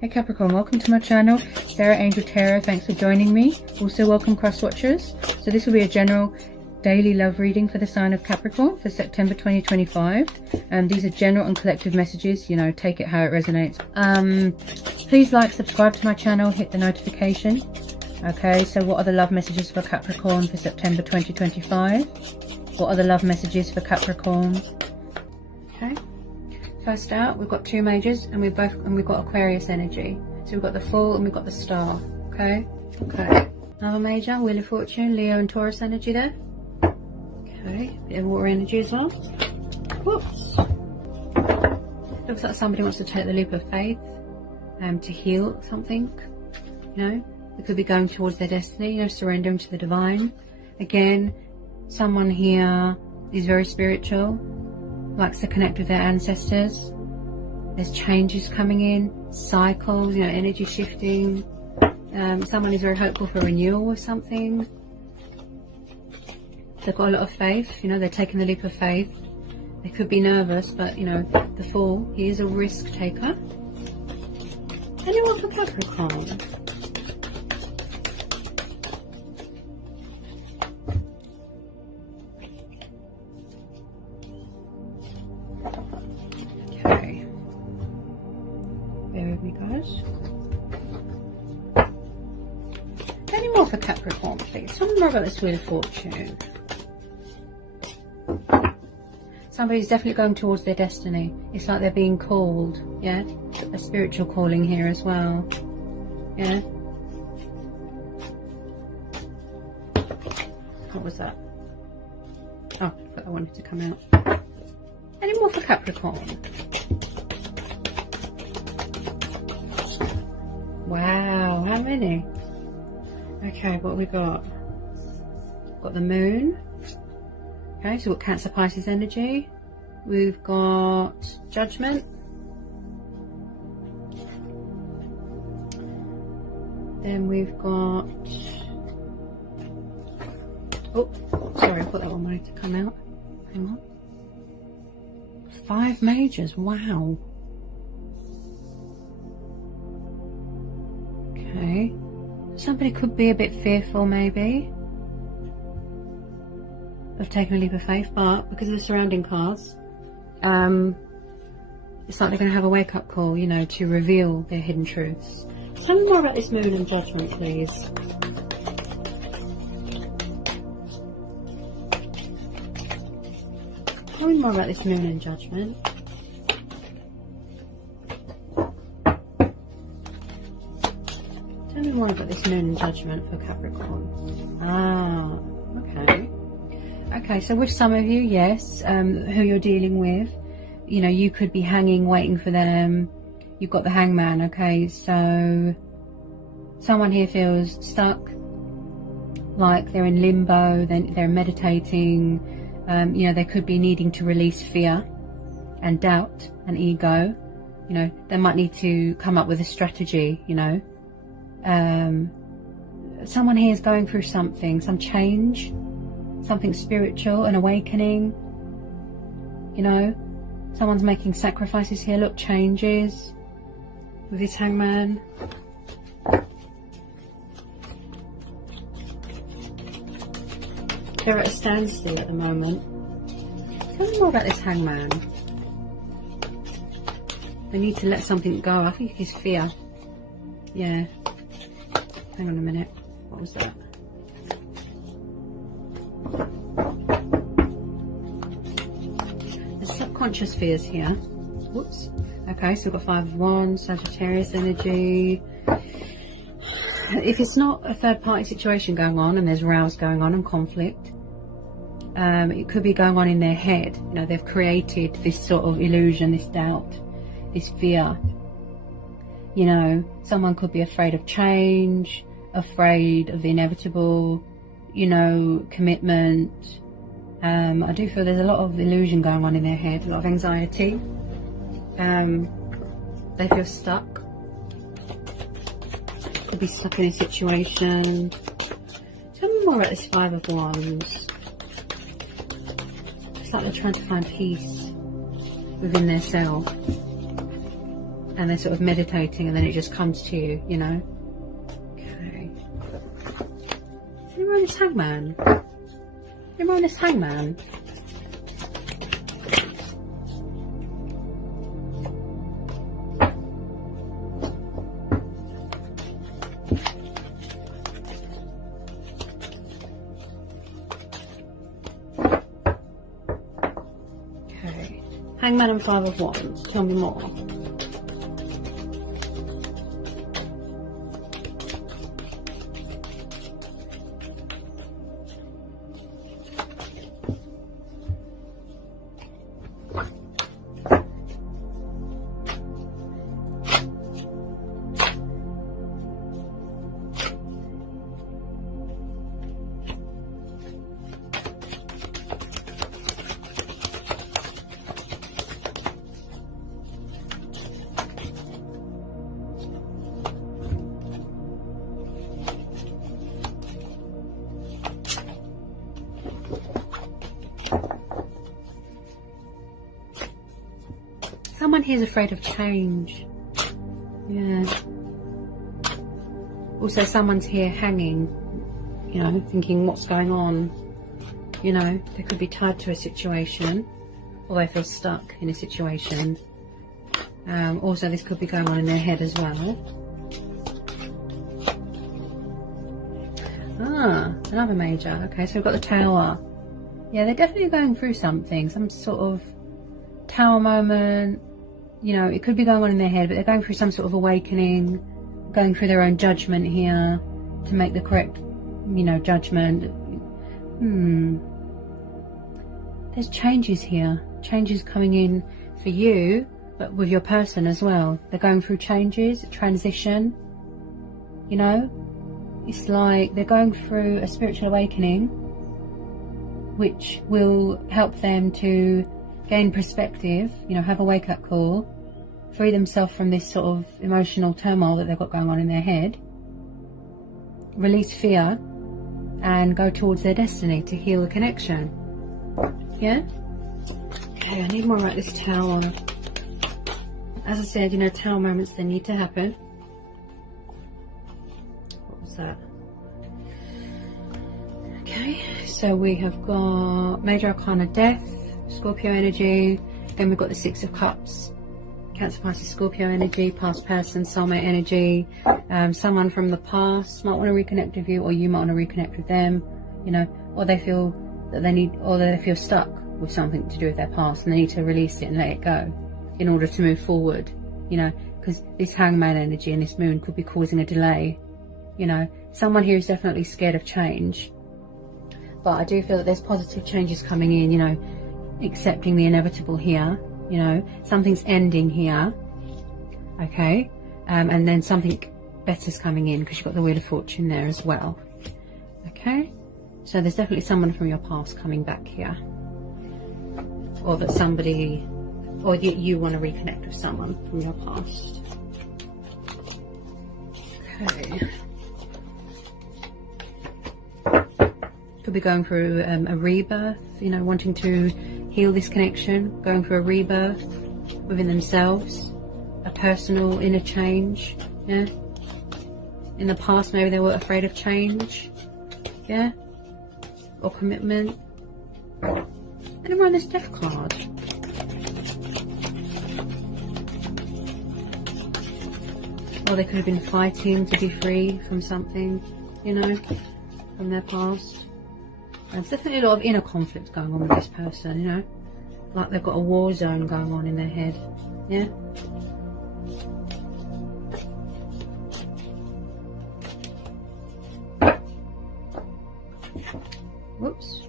Hey Capricorn, welcome to my channel. Sarah Angel Tarot, thanks for joining me. Also welcome cross watchers. So this will be a general daily love reading for the sign of Capricorn for September 2025. These are general and collective messages, you know, take it how it resonates. Please like, subscribe to my channel, hit the notification. Okay, so what are the love messages for Capricorn for September 2025? What are the love messages for Capricorn? Okay. First out, we've got two majors, and we've got Aquarius energy. So we've got the Fool and we've got the Star. Okay. Another major, Wheel of Fortune, Leo and Taurus energy there. Okay. Bit of water energy as well. Whoops. Looks like somebody wants to take the leap of faith, to heal something. You know, they could be going towards their destiny. You know, surrendering to the divine. Again, someone here is very spiritual. Likes to connect with their ancestors. There's changes coming in, cycles, you know, energy shifting. Someone is very hopeful for renewal with something. They've got a lot of faith, you know, they're taking the leap of faith. They could be nervous, but you know, the Fool, he is a risk taker. Anyone for Capricorn? Any more for Capricorn, please? Tell me more about this Wheel of Fortune. Somebody's definitely going towards their destiny. It's like they're being called, yeah? A spiritual calling here as well, yeah? What was that? Oh, I thought I wanted to come out. Any more for Capricorn? Wow, how many? Okay, what have we got? Got the Moon. Okay, so we've got Cancer, Pisces energy. We've got Judgment. Then we've got... Oh, sorry, I thought that one wanted to come out. Hang on. 5 majors, wow. Okay. Somebody could be a bit fearful maybe of taking a leap of faith, but because of the surrounding cards, it's like they're going to have a wake-up call, you know, to reveal their hidden truths. Tell me more about this Moon and Judgment, please. Tell me more about this Moon and Judgment. Tell me more about this Moon and Judgment for Capricorn. Ah, okay. Okay, so with some of you, yes, who you're dealing with, you know, you could be hanging, waiting for them. You've got the Hangman, okay, so someone here feels stuck, like they're in limbo, they're meditating, you know, they could be needing to release fear and doubt and ego. You know, they might need to come up with a strategy, you know. Someone here is going through something, some change, something spiritual, an awakening, you know. Someone's making sacrifices here. Look, changes with this Hangman. They're at a standstill at the moment. Tell me more about this Hangman. They need to let something go. I think it's fear. Yeah. Hang on a minute. What was that? The subconscious fears here. Whoops. Okay, so we've got 5 of Wands, Sagittarius energy. If it's not a third party situation going on and there's rows going on and conflict, it could be going on in their head. You know, they've created this sort of illusion, this doubt, this fear. You know, someone could be afraid of change, afraid of the inevitable, you know, commitment. I do feel there's a lot of illusion going on in their head, a lot of anxiety. They feel stuck. Could be stuck in a situation. Tell me more about this 5 of Wands. It's like they're trying to find peace within their self. and they're sort of meditating, and then it just comes to you, you know. Okay. You're on this hangman. You're on this hangman. Okay. Hangman and Five of Wands. Tell me more. Someone here is afraid of change. Yeah. Also, someone's here hanging, you know, thinking what's going on. You know, they could be tied to a situation, or they feel stuck in a situation. Also, this could be going on in their head as well. Ah, another major. Okay, so we've got the Tower. Yeah, they're definitely going through something, some sort of Tower moment. You know, it could be going on in their head, but they're going through some sort of awakening, going through their own judgment here to make the correct, you know, judgment. There's changes here, changes coming in for you, but with your person as well. They're going through changes, transition, you know. It's like they're going through a spiritual awakening, which will help them to gain perspective, you know, have a wake-up call, free themselves from this sort of emotional turmoil that they've got going on in their head, release fear, and go towards their destiny to heal the connection. Yeah? Okay, I need more about this Tower. As I said, you know, Tower moments, they need to happen. What was that? Okay, so we have got Major Arcana Death, Scorpio energy, then we've got the Six of Cups, Cancer, Pisces, Scorpio energy, past person, soulmate energy. Someone from the past might want to reconnect with you, or you might want to reconnect with them, you know, or they feel that they need, or they feel stuck with something to do with their past and they need to release it and let it go in order to move forward, you know, because this Hangman energy and this Moon could be causing a delay, you know. Someone here is definitely scared of change, but I do feel that there's positive changes coming in, you know, accepting the inevitable here, you know, something's ending here, okay, and then something better's coming in, because you've got the Wheel of Fortune there as well. Okay, so there's definitely someone from your past coming back here, or that somebody, or you want to reconnect with someone from your past. Okay, could be going through a rebirth, you know, wanting to heal this connection, going through a rebirth within themselves, a personal inner change. Yeah, in the past maybe they were afraid of change, yeah, or commitment. And around this Death card, or they could have been fighting to be free from something, you know, from their past. There's definitely a lot of inner conflict going on with this person, you know, like they've got a war zone going on in their head. Yeah, whoops.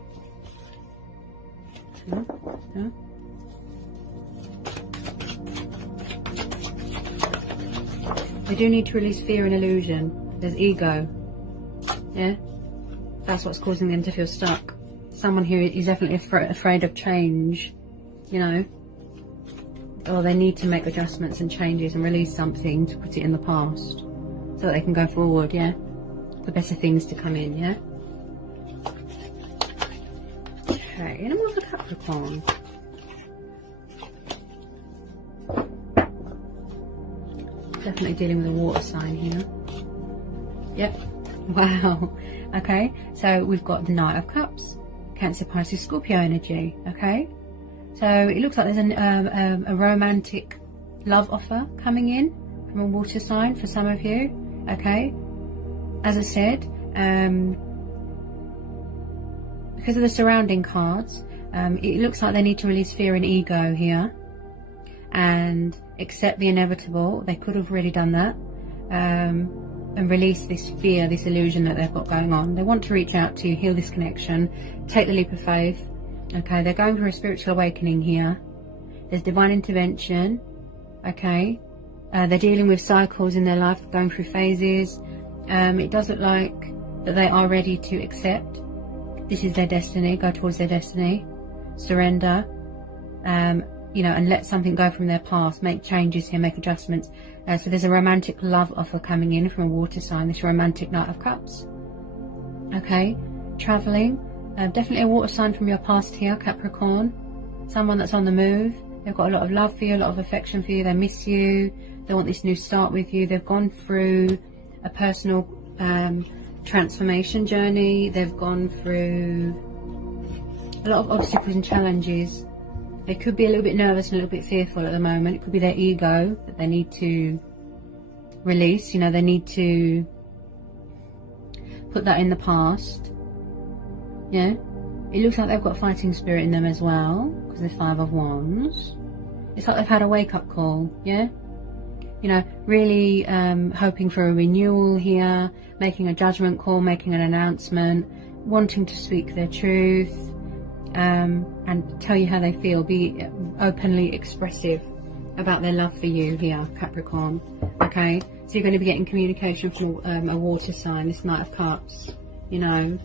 No. They do need to release fear and illusion. There's ego. Yeah, that's what's causing them to feel stuck. Someone here is definitely afraid of change, you know, or they need to make adjustments and changes and release something to put it in the past so that they can go forward, yeah, for better things to come in, yeah. Okay, and I'm on for Capricorn. definitely dealing with a water sign here. Yep. Wow. Okay, so we've got the Knight of Cups, Cancer, Pisces, Scorpio energy. Okay, so it looks like there's a romantic love offer coming in from a water sign for some of you. Okay, as I said, because of the surrounding cards, it looks like they need to release fear and ego here and accept the inevitable. They could have really done that, and release this fear, this illusion that they've got going on. They want to reach out to you, heal this connection, take the leap of faith. Okay, they're going for a spiritual awakening here. There's divine intervention. Okay, they're dealing with cycles in their life, going through phases. It does look like that they are ready to accept this is their destiny, go towards their destiny, surrender, you know, and let something go from their past, make changes here, make adjustments. So there's a romantic love offer coming in from a water sign, this romantic Knight of Cups. Okay, traveling, definitely a water sign from your past here, Capricorn. Someone that's on the move. They've got a lot of love for you, a lot of affection for you. They miss you. They want this new start with you. They've gone through a personal transformation journey. They've gone through a lot of obstacles and challenges. They could be a little bit nervous and a little bit fearful at the moment. It could be their ego that they need to release. You know, they need to put that in the past. Yeah, it looks like they've got fighting spirit in them as well, because they're 5 of Wands. It's like they've had a wake-up call. Yeah, you know, really hoping for a renewal here, making a judgment call, making an announcement, wanting to speak their truth, and tell you how they feel, be openly expressive about their love for you here, Capricorn. Okay, so you're going to be getting communication from a water sign, this Knight of Cups. You know,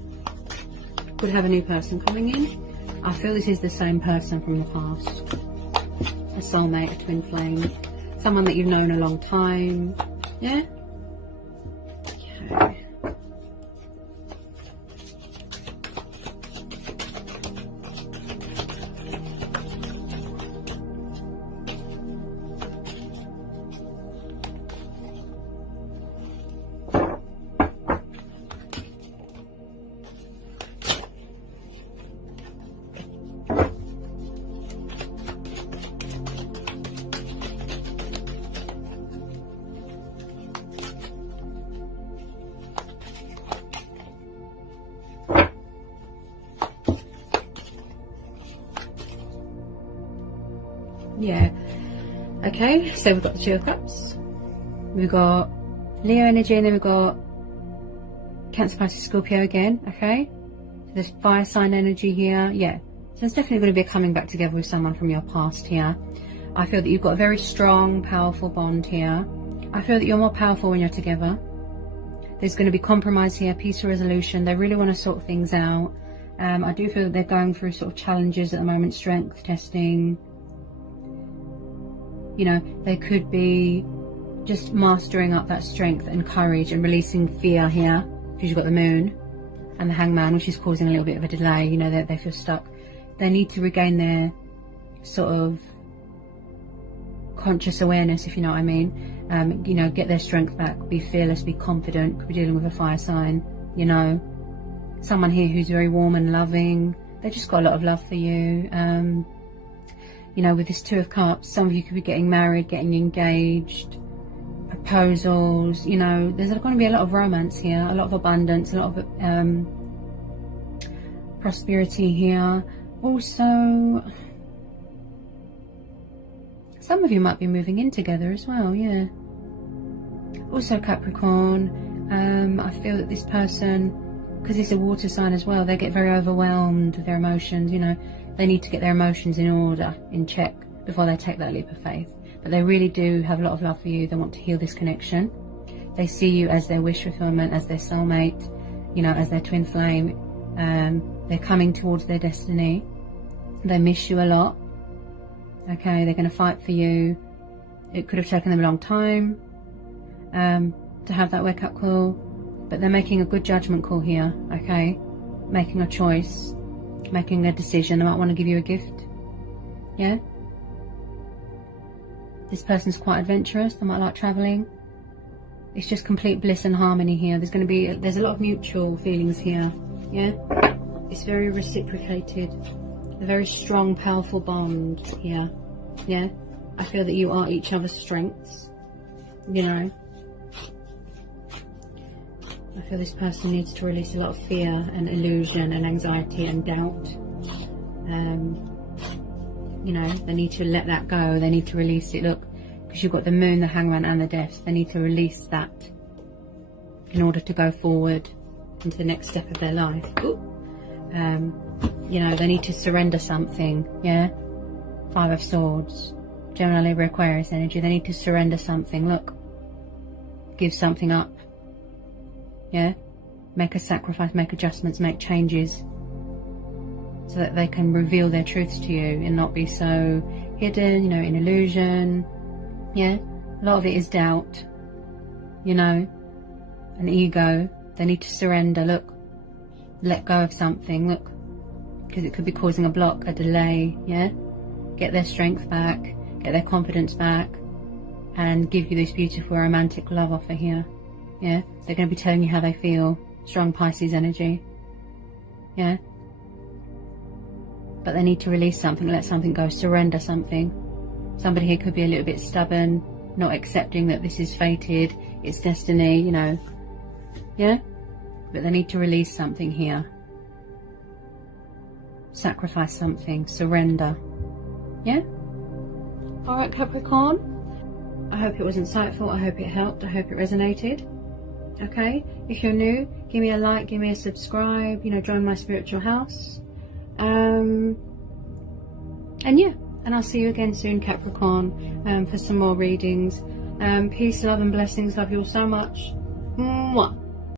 could have a new person coming in. I feel this is the same person from the past, a soulmate, a twin flame, someone that you've known a long time. Yeah. Okay. Yeah, okay, so we've got the Two of Cups, we've got Leo energy, and then we've got Cancer, Pisces, Scorpio again. Okay, so there's fire sign energy here. Yeah, so there's definitely going to be a coming back together with someone from your past here. I feel that you've got a very strong, powerful bond here. I feel that you're more powerful when you're together. There's going to be compromise here, peaceful resolution. They really want to sort things out. I do feel that they're going through sort of challenges at the moment, strength testing. You know, they could be just mastering up that strength and courage and releasing fear here, because you've got the Moon and the Hangman, which is causing a little bit of a delay. You know, they feel stuck. They need to regain their sort of conscious awareness, if you know what I mean. You know, get their strength back, be fearless, be confident. Could be dealing with a fire sign, you know. Someone here who's very warm and loving. They just got a lot of love for you. You know, with this Two of Cups, some of you could be getting married, getting engaged, proposals. You know, there's going to be a lot of romance here, a lot of abundance, a lot of prosperity here. Also, some of you might be moving in together as well, yeah. Also, Capricorn, I feel that this person, because it's a water sign as well, they get very overwhelmed with their emotions. You know, they need to get their emotions in order, in check, before they take that leap of faith. But they really do have a lot of love for you. They want to heal this connection. They see you as their wish fulfillment, as their soulmate, you know, as their twin flame. They're coming towards their destiny. They miss you a lot. Okay, they're going to fight for you. It could have taken them a long time to have that wake-up call, but they're making a good judgment call here. Okay, making a choice, making a decision. They might want to give you a gift. Yeah, this person's quite adventurous. They might like traveling. it's just complete bliss and harmony here. There's a lot of mutual feelings here. Yeah, it's very reciprocated, a very strong, powerful bond here. Yeah, I feel that you are each other's strengths, you know. I feel this person needs to release a lot of fear and illusion and anxiety and doubt. You know, they need to let that go. They need to release it. Look, because you've got the Moon, the Hangman and the Death. They need to release that in order to go forward into the next step of their life. You know, they need to surrender something. Yeah, 5 of Swords, Gemini, Libra, Aquarius energy. They need to surrender something. Look, give something up. Yeah, make a sacrifice, make adjustments, make changes, so that they can reveal their truths to you and not be so hidden, you know, in illusion. Yeah, a lot of it is doubt, you know, and ego. They need to surrender. Look, let go of something. Look, because it could be causing a block, a delay. Yeah, get their strength back, get their confidence back, and give you this beautiful romantic love offer here. Yeah, they're going to be telling you how they feel. Strong Pisces energy. Yeah, but they need to release something, let something go, surrender something. Somebody here could be a little bit stubborn, not accepting that this is fated, it's destiny, you know. Yeah, but they need to release something here. Sacrifice something, surrender. Yeah. All right, Capricorn, I hope it was insightful. I hope it helped. I hope it resonated. Okay, if you're new, give me a like, give me a subscribe, you know, join my spiritual house. And yeah, and I'll see you again soon, Capricorn, for some more readings. Peace, love and blessings. Love you all so much. Mwah.